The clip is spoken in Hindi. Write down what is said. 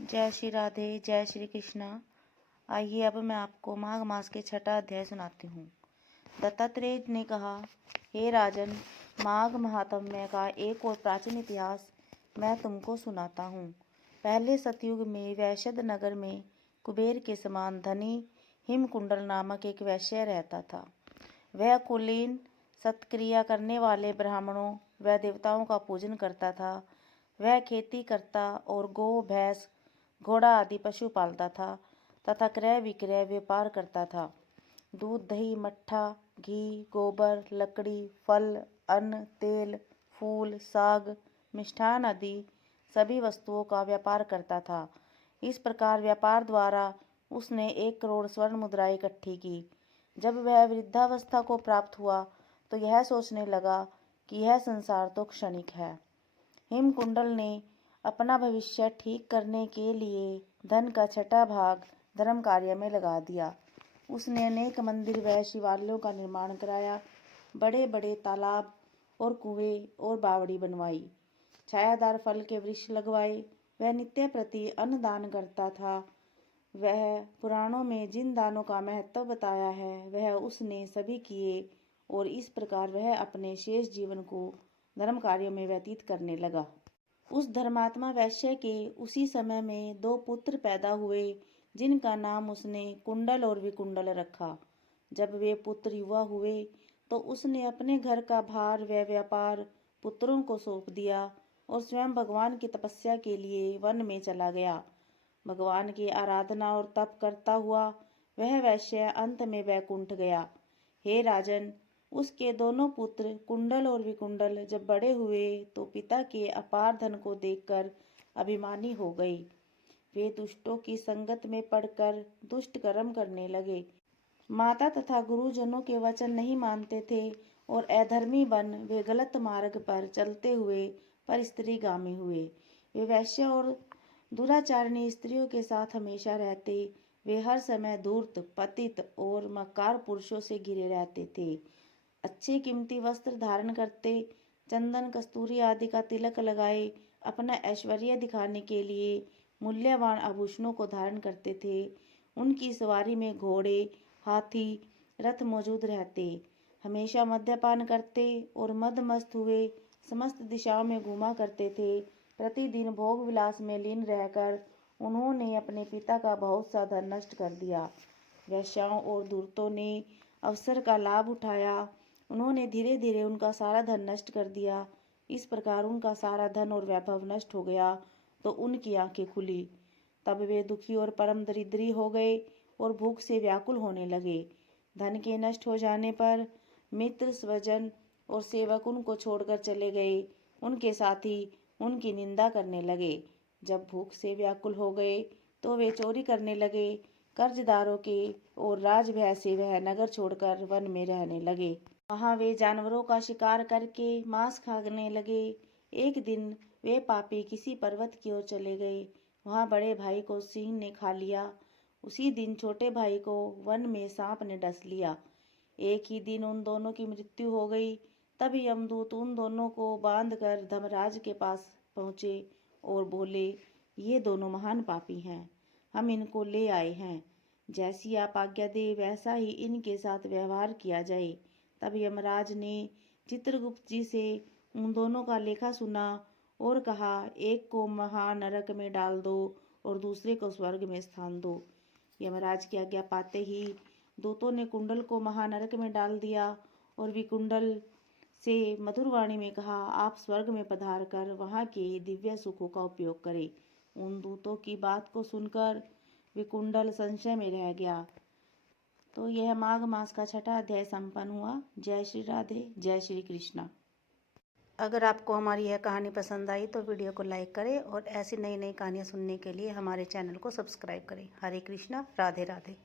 जय श्री राधे, जय श्री कृष्णा। आइए अब मैं आपको माघ मास के छठा अध्याय सुनाती हूँ। दत्तात्रेय ने कहा, हे राजन, माघ महात्म्य का एक और प्राचीन इतिहास मैं तुमको सुनाता हूँ। पहले सतयुग में वैश्यद नगर में कुबेर के समान धनी हिमकुंडल नामक एक वैश्य रहता था। वह कुलीन सत्क्रिया करने वाले ब्राह्मणों व देवताओं का पूजन करता था। वह खेती करता और गौ, भैंस, घोड़ा आदि पशु पालता था तथा क्रय विक्रय व्यापार करता था। दूध, दही, मट्ठा, घी, गोबर, लकड़ी, फल, अन्न, तेल, फूल, साग, मिष्ठान आदि सभी वस्तुओं का व्यापार करता था। इस प्रकार व्यापार द्वारा उसने 1 करोड़ स्वर्ण मुद्राएं इकट्ठी की। जब वह वृद्धावस्था को प्राप्त हुआ तो यह सोचने लगा कि यह संसार तो क्षणिक है। हिमकुंडल ने अपना भविष्य ठीक करने के लिए धन का छठा भाग धर्म कार्य में लगा दिया। उसने अनेक मंदिर व शिवालयों का निर्माण कराया, बड़े बड़े तालाब और कुएं और बावड़ी बनवाई, छायादार फल के वृक्ष लगवाए। वह नित्य प्रति अन्न दान करता था। वह पुराणों में जिन दानों का महत्व बताया है वह उसने सभी किए और इस प्रकार वह अपने शेष जीवन को धर्म कार्यों में व्यतीत करने लगा। उस धर्मात्मा वैश्य के उसी समय में 2 पुत्र पैदा हुए जिनका नाम उसने कुंडल और विकुंडल रखा। जब वे पुत्र युवा हुए तो उसने अपने घर का भार व व्यापार पुत्रों को सौंप दिया और स्वयं भगवान की तपस्या के लिए वन में चला गया। भगवान की आराधना और तप करता हुआ वह वैश्य अंत में वैकुंठ गया। हे राजन, उसके दोनों पुत्र कुंडल और विकुंडल जब बड़े हुए तो पिता के अपार धन को देखकर अभिमानी हो गए। वे दुष्टों की संगत में पड़कर दुष्ट कर्म करने लगे। माता तथा गुरुजनों के वचन नहीं मानते थे और अधर्मी बन वे गलत मार्ग पर चलते हुए पर स्त्रीगामी हुए। वे वैश्य और दुराचारणी स्त्रियों के साथ हमेशा रहते। वे हर समय धूर्त, पतित और मक्कार पुरुषों से घिरे रहते थे। अच्छे कीमती वस्त्र धारण करते, चंदन, कस्तूरी आदि का तिलक लगाए अपना ऐश्वर्य दिखाने के लिए मूल्यवान आभूषणों को धारण करते थे। उनकी सवारी में घोड़े, हाथी, रथ मौजूद रहते। हमेशा मद्यपान करते और मदमस्त हुए समस्त दिशाओं में घूमा करते थे। प्रतिदिन भोग विलास में लीन रहकर उन्होंने अपने पिता का बहुत सा धन नष्ट कर दिया। वैश्याओं और धूर्तों ने अवसर का लाभ उठाया। उन्होंने धीरे धीरे उनका सारा धन नष्ट कर दिया। इस प्रकार उनका सारा धन और वैभव नष्ट हो गया तो उनकी आंखें खुली। तब वे दुखी और परम दरिद्री हो गए और भूख से व्याकुल होने लगे। धन के नष्ट हो जाने पर मित्र, स्वजन और सेवक उनको छोड़कर चले गए। उनके साथी उनकी निंदा करने लगे। जब भूख से व्याकुल हो गए तो वे चोरी करने लगे। कर्जदारों के और राजभय से वह नगर छोड़कर वन में रहने लगे। वहाँ वे जानवरों का शिकार करके मांस खाने लगे। एक दिन वे पापी किसी पर्वत की ओर चले गए। वहाँ बड़े भाई को सिंह ने खा लिया। उसी दिन छोटे भाई को वन में सांप ने डस लिया। एक ही दिन उन दोनों की मृत्यु हो गई। तब यमदूत उन दोनों को बांधकर धर्मराज के पास पहुँचे और बोले, ये दोनों महान पापी हैं, हम इनको ले आए हैं। जैसी आप आज्ञा दे वैसा ही इनके साथ व्यवहार किया जाए। तब यमराज ने चित्रगुप्त जी से उन दोनों का लेखा सुना और कहा, एक को महानरक में डाल दो और दूसरे को स्वर्ग में स्थान दो। यमराज की आज्ञा पाते ही दूतों ने कुंडल को महानरक में डाल दिया और विकुंडल से मधुर वाणी में कहा, आप स्वर्ग में पधार कर वहाँ के दिव्य सुखों का उपयोग करें। उन दूतों की बात को सुनकर विकुंडल संशय में रह गया। तो यह माघ मास का छठा अध्याय संपन्न हुआ। जय श्री राधे, जय श्री कृष्णा। अगर आपको हमारी यह कहानी पसंद आई तो वीडियो को लाइक करें और ऐसी नई नई कहानियाँ सुनने के लिए हमारे चैनल को सब्सक्राइब करें। हरे कृष्णा, राधे राधे।